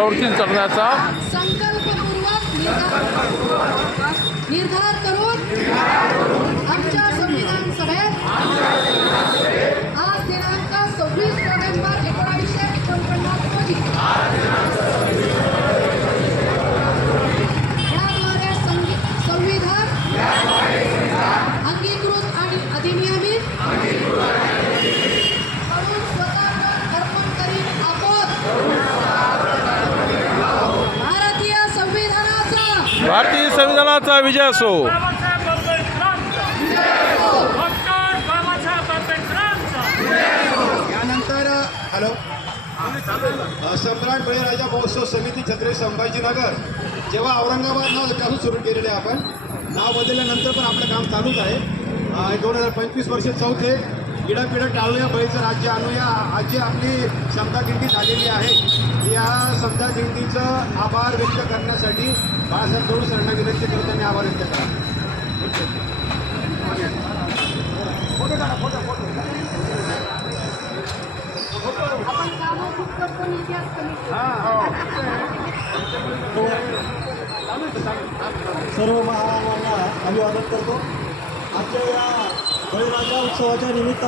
प्रवृत्ती करण्याचा संकल्पपूर्वक निर्धार करून आमच्या संविधान सभेत आज दिनांक 26 नोव्हेंबर 1949 रोजी याद्वारे संविधान अंगीकृत आणि अधिनियमित करून स्वतः अर्पण करीत आहोत. भारतीय संविधानाचा विजय असो. यानंतर सम्राट बळीराजा महोत्सव समिती छत्रपती संभाजीनगर जेव्हा औरंगाबाद नाव त्यापासून सुरू केलेले आहे. आपण नाव बदलल्यानंतर पण आपलं काम चालूच आहे. 2025 वर्ष चौथे पिढ्या टाळूया बळीचं राज्य आणूया. आज जी आपली समता दिंडी झालेली आहे या समता दिंडीचं आभार व्यक्त करण्यासाठी बाळासाहेब थोडं सरांना विनंती करतो मी आभार व्यक्त करा. सर्व महाराजांना अभिवादन करतो. आजच्या या बळीराजा उत्सवाच्या निमित्त